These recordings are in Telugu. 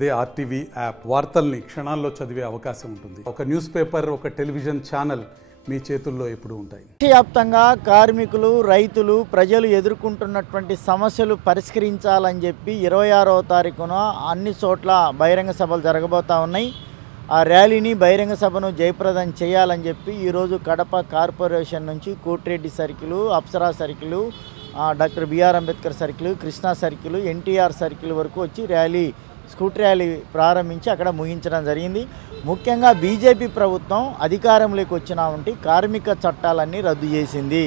అదే ఆర్టీవీ యాప్ వార్తల్ని క్షణాల్లో చదివే అవకాశం ఉంటుంది. ఒక న్యూస్ పేపర్, ఒక టెలివిజన్ ఛానల్ మీ చేతుల్లో ఎప్పుడూ ఉంటాయి. దేశవ్యాప్తంగా కార్మికులు, రైతులు, ప్రజలు ఎదుర్కొంటున్నటువంటి సమస్యలు పరిష్కరించాలని చెప్పి 26వ తారీఖున అన్ని చోట్ల బహిరంగ సభలు జరగబోతా ఉన్నాయి. ఆ ర్యాలీని బహిరంగ సభను జయప్రదం చేయాలని చెప్పి ఈరోజు కడప కార్పొరేషన్ నుంచి Kotireddy circle, Apsara circle, doctor BR Ambedkar circle, Krishna circle, NTR circle వరకు వచ్చి స్కూటర్ ర్యాలీ ప్రారంభించి అక్కడ ముగించడం జరిగింది. ముఖ్యంగా బీజేపీ ప్రభుత్వం అధికారంలోకి వచ్చినామంటే కార్మిక చట్టాలన్నీ రద్దు చేసింది.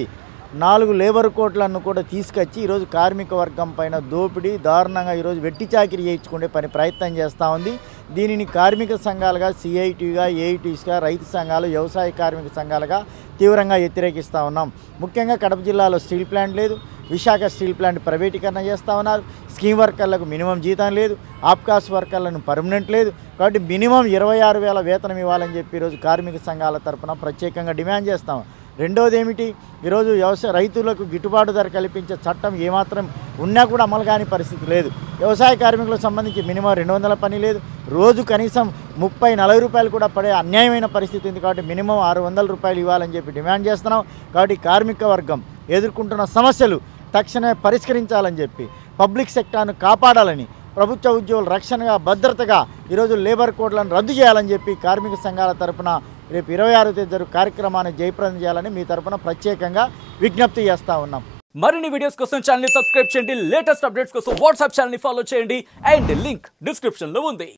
4 లేబర్ కోడ్లను కూడా తీసుకొచ్చి ఈరోజు కార్మిక వర్గం పైన దోపిడీ దారుణంగా ఈరోజు వెట్టి చాకిరీ చేయించుకునే ప్రయత్నం చేస్తూ ఉంది. దీనిని కార్మిక సంఘాలుగా, సిఐటిగా, ఏఐటీస్గా, రైతు సంఘాలు, వ్యవసాయ కార్మిక సంఘాలుగా తీవ్రంగా వ్యతిరేకిస్తూ ఉన్నాం. ముఖ్యంగా కడప జిల్లాలో స్టీల్ ప్లాంట్ లేదు, విశాఖ స్టీల్ ప్లాంట్ ప్రైవేటీకరణ చేస్తూ ఉన్నారు. స్కీమ్ వర్కర్లకు మినిమం జీతం లేదు, ఆప్కాస్ వర్కర్లను పర్మనెంట్ లేదు. కాబట్టి మినిమం 26,000 వేతనం ఇవ్వాలని చెప్పి ఈరోజు కార్మిక సంఘాల తరఫున ప్రత్యేకంగా డిమాండ్ చేస్తాం. రెండోది ఏమిటి, ఈరోజు రైతులకు గిట్టుబాటు ధర కల్పించే చట్టం ఏమాత్రం ఉన్నా కూడా అమలు కాని పరిస్థితి లేదు. వ్యవసాయ కార్మికులకు సంబంధించి మినిమం 200 పని లేదు, రోజు కనీసం 30-40 రూపాయలు కూడా పడే అన్యాయమైన పరిస్థితి ఉంది. కాబట్టి మినిమం 600 రూపాయలు ఇవ్వాలని చెప్పి డిమాండ్ చేస్తున్నాం. కాబట్టి కార్మిక వర్గం ఎదుర్కొంటున్న సమస్యలు తక్షణమే పరిష్కరించాలని చెప్పి, పబ్లిక్ సెక్టార్ను కాపాడాలని, ప్రభుత్వ ఉద్యోగుల రక్షణగా, భద్రతగా ఈరోజు లేబర్ కోడ్లను రద్దు చేయాలని చెప్పి కార్మిక సంఘాల తరఫున రేపు 26వ తేదీ కార్యక్రమాన్ని జయప్రదం చేయాలని మీ తరఫున ప్రత్యేకంగా విజ్ఞప్తి చేస్తూ ఉన్నాం. మరిన్ని వీడియోస్ కోసం ఛానల్ ని సబ్స్క్రైబ్ చేయండి. లేటెస్ట్ అప్డేట్స్ కోసం వాట్సాప్ ఛానల్ ని ఫాలో చేయండి. అండ్ లింక్ డిస్క్రిప్షన్ లో ఉంది.